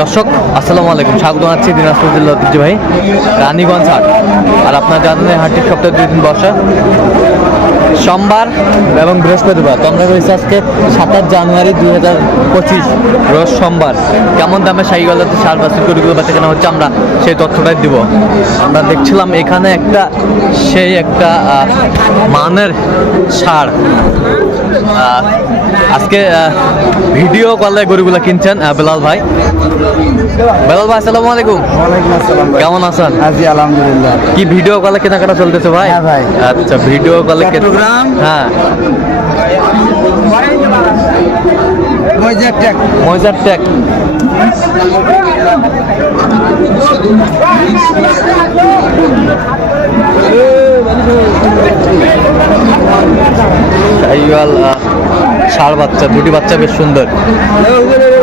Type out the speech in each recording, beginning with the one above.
দর্শক, আসসালামু আলাইকুম। স্বাগত আছি দিনাজপুর জেলা ঐতিহ্য ভাই, রানীগঞ্জ হাট। আর আপনার জানেন হাটটি সপ্তাহে দুই দিন বসা। সোমবার এবং বৃহস্পতিবার। তো আমরা রয়েছে আজকে সাতাশ জানুয়ারি দুই হাজার পঁচিশ, রোজ সোমবার। কেমন দামে সাইগলাতে সার বাসের গরুগুলো বেচা কেনা হচ্ছে আমরা সেই তথ্যটাই দিব। আমরা দেখছিলাম এখানে একটা, সেই একটা মানের সার। আজকে ভিডিও কলে গরুগুলো কিনছেন বেলাল ভাই। বেলাল ভাই আসসালামু আলাইকুম। ওয়ালাইকুম আসসালাম কেমন আছেন? আজি আলহামদুলিল্লাহ। কি ভিডিও কলে কেনাকাটা চলতেছে ভাই? হ্যাঁ ভাই। আচ্ছা ভিডিও কলে হ্যাঁ। মজার ট্যাক মজার ট্যাগ শাহিওয়াল বাচ্চা দুটি বাচ্চা বেশ সুন্দর।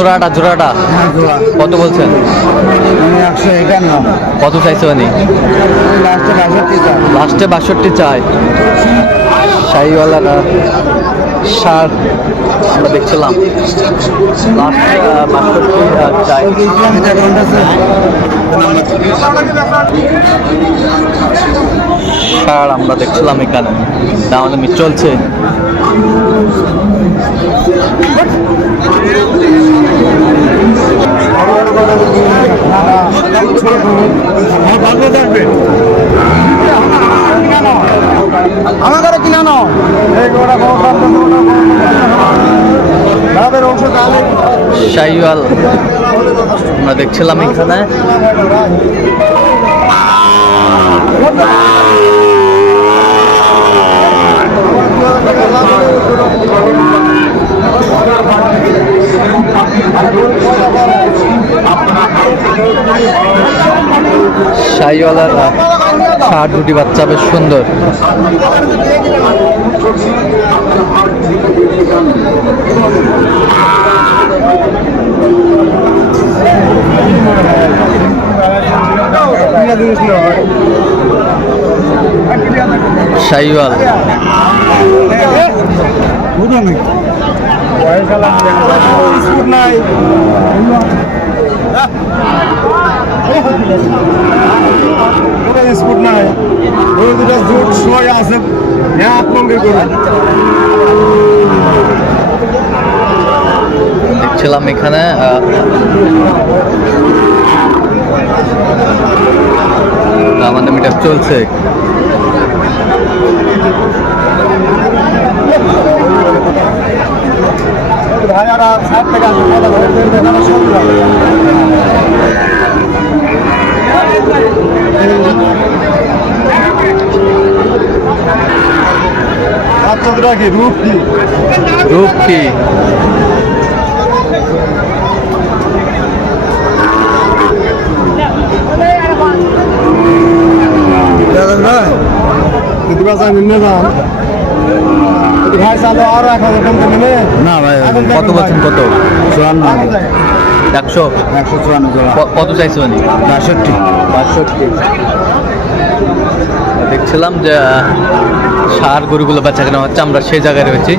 জোড়াটা জোড়াটা? হ্যাঁ কত বলছেন? কত চাইছে উনি? লাস্টে বাষট্টি চাই। শাহিওয়ালারা সার আমরা দেখছিলাম। সার আমরা দেখছিলাম এখানে। দামাদামি চলছে। শাহিওয়াল আমরা দেখছিলাম এখানে। শাহিওয়ালার ষাট দুটি বাচ্চা বেশ সুন্দর। শাহিওয়াল। স্পুট নাই দুটো জোট শোয় আছে হ্যাঁ আপনাদের করুন। দেখছিলাম এখানে আমাদের মিটার চলছে। ভাইয়ারা থেকে রূপ কি? রূপ কি যদি বাসা নিয়ে যান যদি ভাই চালো আরও এক হাজার কম নিলে না ভাই কত বলছেন কত? চুয়ান্ন। একশো? একশো চুয়ান্ন কত চাইছে উনি? বাষট্টি। বাষট্টি। দেখছিলাম যে সার গরুগুলো বেচা কেনা হচ্ছে আমরা সেই জায়গায় রয়েছি।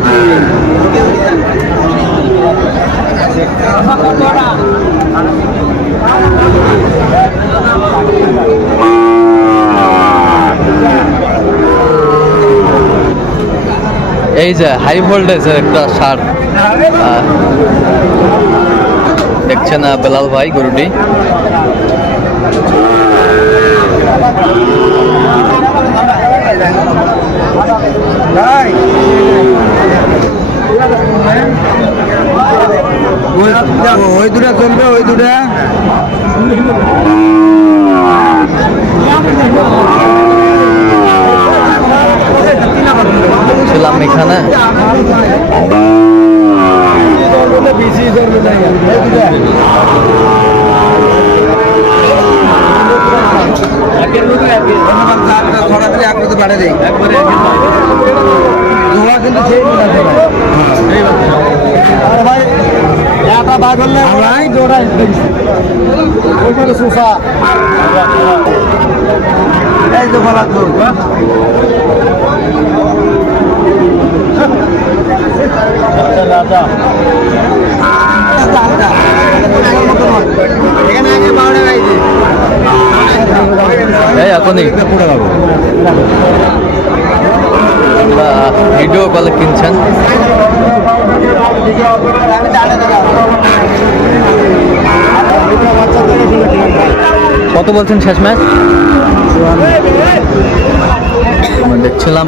এই যে হাই ভোল্টেজের একটা সার। দেখছেন বেলাল ভাই, গরুটি। ওই দুটা চলবে, ওই দুটা ছিলাম এখানে বেশি ধরবে না ছড়া দিলে এক মতো বাড়ে দেয় ধোয়া কিন্তু সেই মিলাতে ভাই আরে ভাই এটা বাগ হলে ভাই দৌড়াই ওইখানে সুসা। এই তো বলা তো এখানে আগে বাউড়ে গাইছে এই এখনই ভিডিও কলে কিনছেন? কত বলছেন শেষ ম্যাচ? দেখছিলাম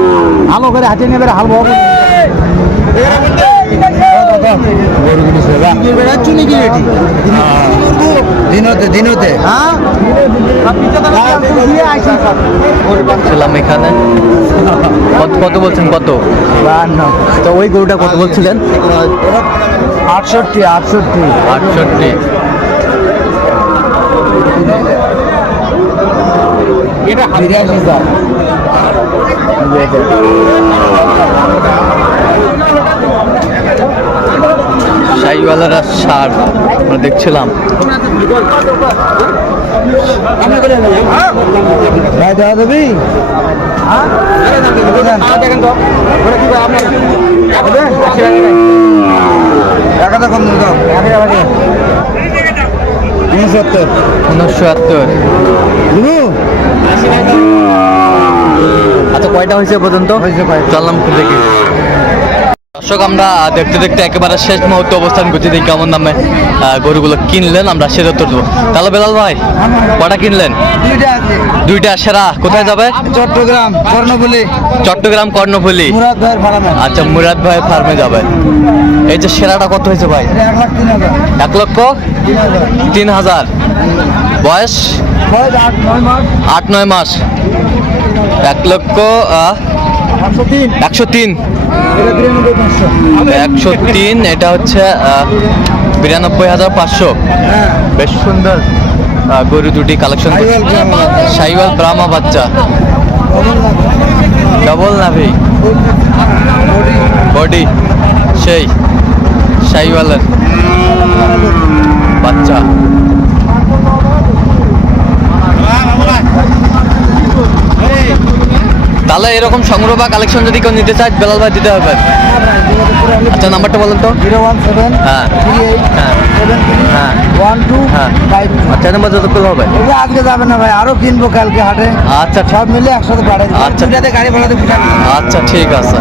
ভালো করে হাতে নেবে হাল বহ দিনতে দিনতে। হ্যাঁ? ছিলাম এখানে। কত কত বলছেন কত? তো ওই গরুটা কত বলছিলেন? আটষট্টি আটষট্টি। আটষট্টি। বিরাশি হাজার শাহিওয়ালারা সার আমরা দেখছিলাম। ভাই দেওয়া দেবি? উনসত্তর। উনসত্তর। কয়টা হয়েছে পর্যন্ত? চললাম দেখি। দর্শক আমরা দেখতে দেখতে একেবারে শেষ মুহূর্তে অবস্থান করছি। দেখি কেমন দামে গরুগুলো কিনলেন আমরা সেটা উত্তর দেবো। তাহলে বেলাল ভাই কটা কিনলেন? দুইটা সেরা কোথায় যাবে? চট্টগ্রাম কর্ণফুলি। চট্টগ্রাম কর্ণফুলি। মুরাদ ভাইয়ের ফার্মে আচ্ছা মুরাদ ভাই ফার্মে যাবে। এই যে সেরাটা কত হয়েছে ভাই? এক লক্ষ তিন হাজার। বয়স? আট নয় মাস। এক লক্ষ একশো তিন। একশো তিন, এটা হচ্ছে বিরানব্বই হাজার পাঁচশো। বেশ সুন্দর গরু দুটি কালেকশন। সাইওয়াল ব্রাহ্মা বাচ্চা। ডবল নাভি। বডি সেই, সাইওয়ালের বাচ্চা। তাহলে এরকম সংগ্রহ বা কালেকশন যদি কেউ নিতে চায় বেলাল ভাই দিতে হবে। আচ্ছা নাম্বারটা বলেন তো। জিরো ওয়ান সেভেন হ্যাঁ। হ্যাঁ। হ্যাঁ। ওয়ান টু হ্যাঁ আচ্ছা নাম্বার যত হবে আজকে যাবে না ভাই আরও কিনবো কালকে হাটে। আচ্ছা সব মিলে একসাথে পাঠাই আচ্ছা। গাড়ি ভাড়াতে আচ্ছা ঠিক আছে।